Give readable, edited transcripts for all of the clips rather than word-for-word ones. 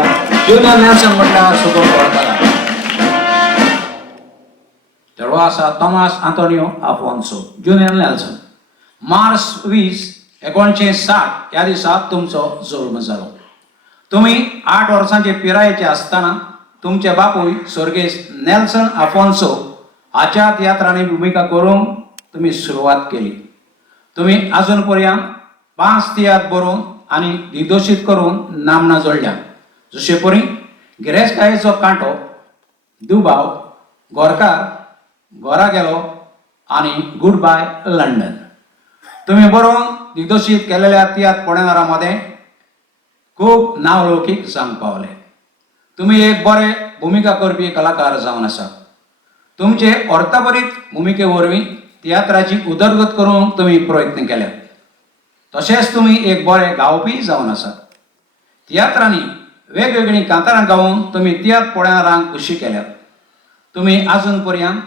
Junior Nelson म्हटल्यार super वळखला. चेडवा आसा Tomas Antonio Afonso junior Nelson. March 20, 1960 ह्या दिसा तुमचो जल्म जालो. तुम्ही 8 वर्सांचे पिरायेचे आसतना तुमचे बापूय स्वर्गेस नेल्सन आफोन्सो हाच्या तियात्रांनी भुमिका करूंक तुम्ही सुरवात केली. तुम्ही अजून पर्यंत 5 तियात्र बरोवन आनी दिग्दर्शीत करून नामना जोडल्या, जशे परी गिरेस्तकायेचो कांटो, दुबाव, गोरकार, घोरा गेलो आनी गुड बाय लंडन. तुम्ही बरोवन दिग्दर्शीत केलेल्या तियात्र पळोवणाऱ्यां खूब नावलौकीक जावंक पावले. तुम्ही एक बरे भुमिका करपी कलाकार जावन आसा. तुमचे अर्थभरीत भुमिके वरवीं तियात्राची उदरगत करूंक तुम्ही प्रयत्न केल्यात. तशेंच तुम्ही एक बरे गावपी जावन आसा. तियात्रांनी वेगवेगळी कांतारां गावून तुम्ही तियात्र पळोवणाऱ्यांक खुशी केल्यात. तुम्ही अजून पर्यंत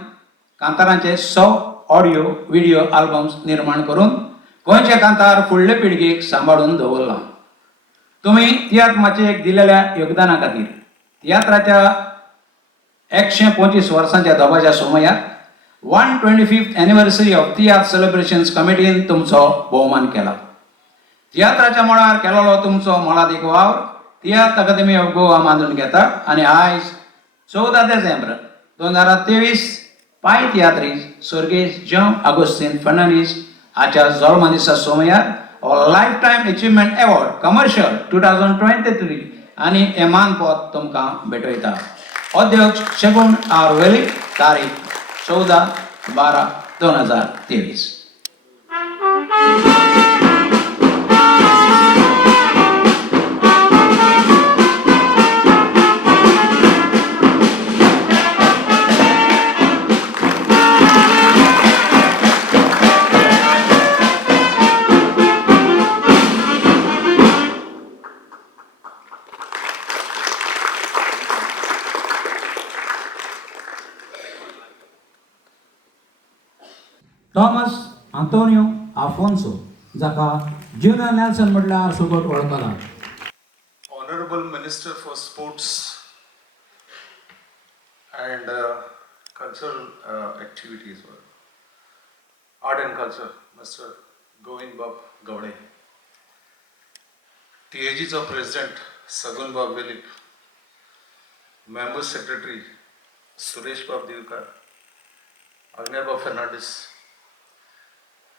कांतारांचे 100 ऑडिओ व्हिडिओ आल्बम्स निर्माण करून गोंयचे कांतार फुडले पिळगेक सांबाळून दवरला. तुम्ही तियात्र माचयेक दिलेल्या योगदाना खातीर तियात्राच्या 125 वर्सांच्या दबाच्या सोमयार 125th anniversary of tiatr celebrations कमिटीन तुमचो भोवमान केला. तियात्राच्या मळार केलेलो तुमचो मोलादीक वावर तियात्र अकादेमी ऑफ गोवा मानून घेता आनी आयज 14 डिसेंबर 2023 पाय तियात्रीस्ट स्वर्गेस जॉन आगुस्तीन फर्नांडीस हाच्या जल्म दिसा सोमयार life time achievement award commercial 2023 आनी हे मानपद तुमकां भेटयता. अध्यक्ष शेगुण आर वेली. तारीख 14/12/2023. टॉमस आंतोनियो आफोन्सो जाका ज्युनियर नेल्सन म्हटल्यार सोबत वळखला. Honorable Minister for Sports and Cultural Activities, Art and Culture, Mr. Joegoauk, TAG's President Sagun Velik, Member Secretary Suresh Divkar, Agustine Fernandes,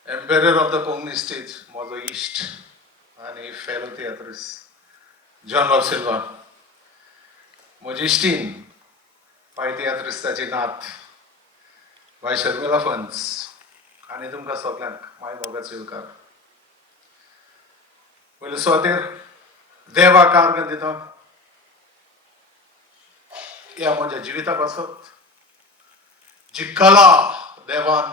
Emperor of the Kongni stage, Mozo East, and a fellow Tiatrist, Joao Silva, Agustine, Pai Tiatristaची नात, Vai Sharmila Funds, आणि तुमका सगळ्यांक माय मोगाचे उपकार. पयले सुवातेर देवा कारगन दिता ह्या म्हज्या जिविता पासत जी कला देवान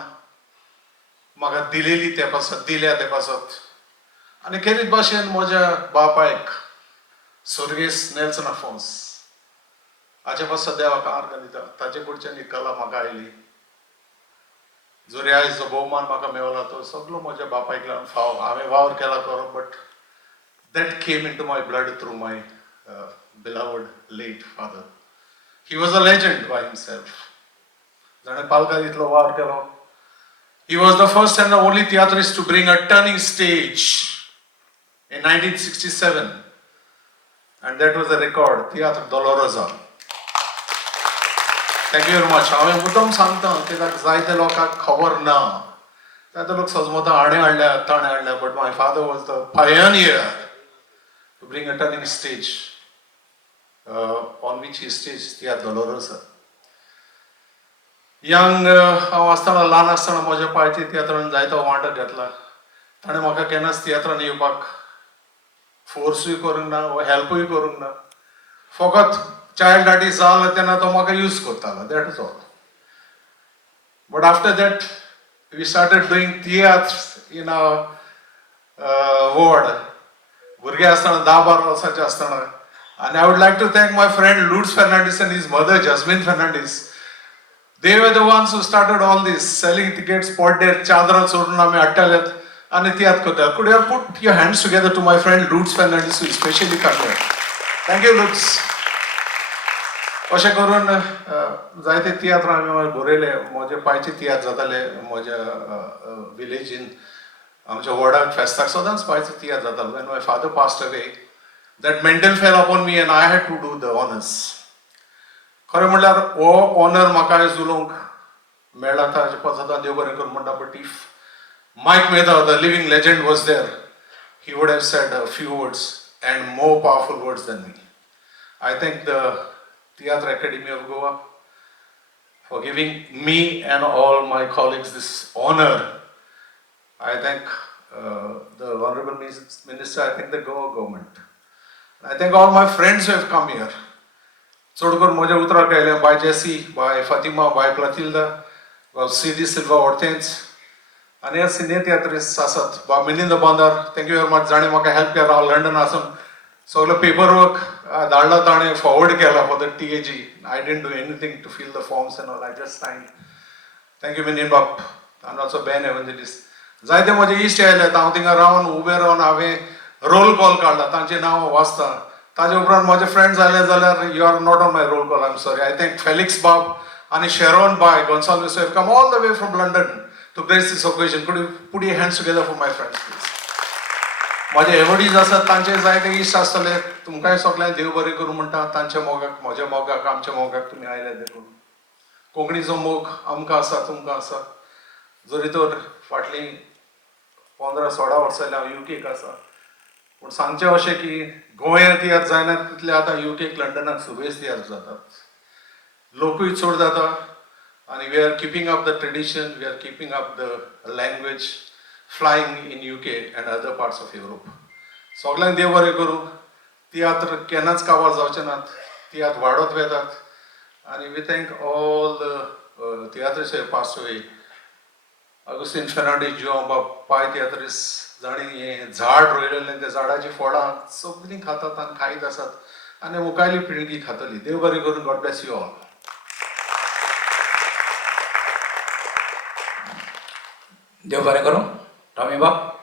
म्हाका दिलेली ते पासत दिल्या ते पासत आनी खेरीत भाशेन म्हज्या बापायक स्वर्गेस नेल्सन आफोन्स हाचे पासत देवाक आर्गां दिता. ताचे कडच्यान ही कला म्हाका आयली. जरी आयज जो भोवमान म्हाका मेवला तो सगळो म्हज्या बापायक लागून फाव. हांवें वावर केला खरो, but that came into my blood through my beloved late father. He was a legend by himself. जाणें पालकान इतलो वावर केलो. He was the first and the only Tiatrist to bring a turning stage in 1967, and that was a record, Tiatr Dolorosa. Thank you very much. हांवें मुद्दम सांगता कित्याक जायते लोकांक खबर ना. जायते लोक सजमता हाणें हाडल्या ताणें हाडल्या, but my father was the pioneer to bring a turning stage on which he staged Tiatr Dolorosa. Young हांव आसतना ल्हान आसतना म्हज्या पायथी तियात्रान जायतो वांटो घेतला. ताणें म्हाका केन्नाच तियात्रान येवपाक फोर्सूय करूंक ना वा हेल्पूय करूंक ना. फकत चायल्ड आर्टिस्ट जालो तेन्ना तो म्हाका यूज करतालो, that is all. But after that we started doing tiatr in a ward. भुरगे आसतना 10-12 वर्सांचे आसतना. आनी I would like to thank my friend Luds Fernandes and his mother Jasmine Fernandes. They were the ones who started all this, selling tickets, pot there, chadra सोडून आमी हाडटालेत आनी तियात्र करतात. Could you have put your hands together to my friend Lutz Fernandes, who especially come here. Thank you looks. अशें करून जायते तियात्र आमी बरयले. म्हजे पांयचे तियात्र जाताले म्हज्या विलेजीन, आमच्या वॉर्डाक फेस्ताक सदांच पांयचो तियात्र जातालो. When my father passed away, that mantle fell upon me and I had to do the honours. खरें म्हणल्यार हो ऑनर म्हाका आयज उलोवंक मेळ्ळा ताजे पसत देव बरें करूं म्हणटा. But if Mike Mehta, the living legend, was there, he would have said a few words and more powerful words than me. I thank the Tiatr Academy of Goa for giving me and all my colleagues this honor. I thank the Honorable Minister, I thank the Goa government. I thank all my friends who have come here. Sodukor Moja Uttara Kaile, by Jesse, by Fatima, by Clotilda, by C.D. Silva Ortens, आणि हे senior tiatrist आसात. बा मिलिंद बांदार, thank you very much. जाणें म्हाका help केला. हांव London आसून सगळो पेपर वर्क धाडला ताणें फॉरवर्ड केला for the TAG. I didn't do anything to fill the forms and all. I just sign. Thank you Milind बाब. आनी ऑल्सो बेन एवंजलिस्ट. जायते म्हजे इश्ट आयलेत. हांव थिंगा रावन उबें रावन हांवें रोल कॉल काडला. तांचें नांव वाचता. ताजे उपरांत म्हजे फ्रेंड्स आयले जाल्यार you are not on my roll call. I am sorry. I thank Felix बाब आणि Sharon by Gonsalves have come all the way from London to grace this occasion. Could you put your hands together for my friends, please? माझे एवडीज आसात, तांचे जायते इश्ट आसतले. तुमकांय सगळ्यांक देव बरें करूं म्हणटा. तांच्या मोगाक, म्हज्या मोगाक, आमच्या मोगाक तुमी आयले देखून. कोंकणीचो मोग आमकां आसा, तुमकां आसा. जरी तर फाटलीं 15-16 वर्सां जालीं हांव UKक आसा. पूण सांगचें अशें की गोंयांत तियात्र जायना तितले आतां UKक, लंडनाक सगळेच तियात्र जातात. लोकूय चड जाता. And we are keeping up the tradition, we are keeping up the language, flying in UK and other parts of Europe. सगळ्यांक देव बरें करूं. तियात्र केन्नाच काबार जावचे नात. तियात्र वाडत वेतात. आनी we thank all the tiatrist have passed away. Agustine, Fernandes, Joao, पाय तियात्रिस्ट, जाणी हें झाड रोयलेलें, त्या झाडाची फळां सगळीं खातात आनी खायत आसात. आनी मुखायली पिळगी खातली. देव बरें करून. God bless you all. देव बरें करूं. टॉमी बाब.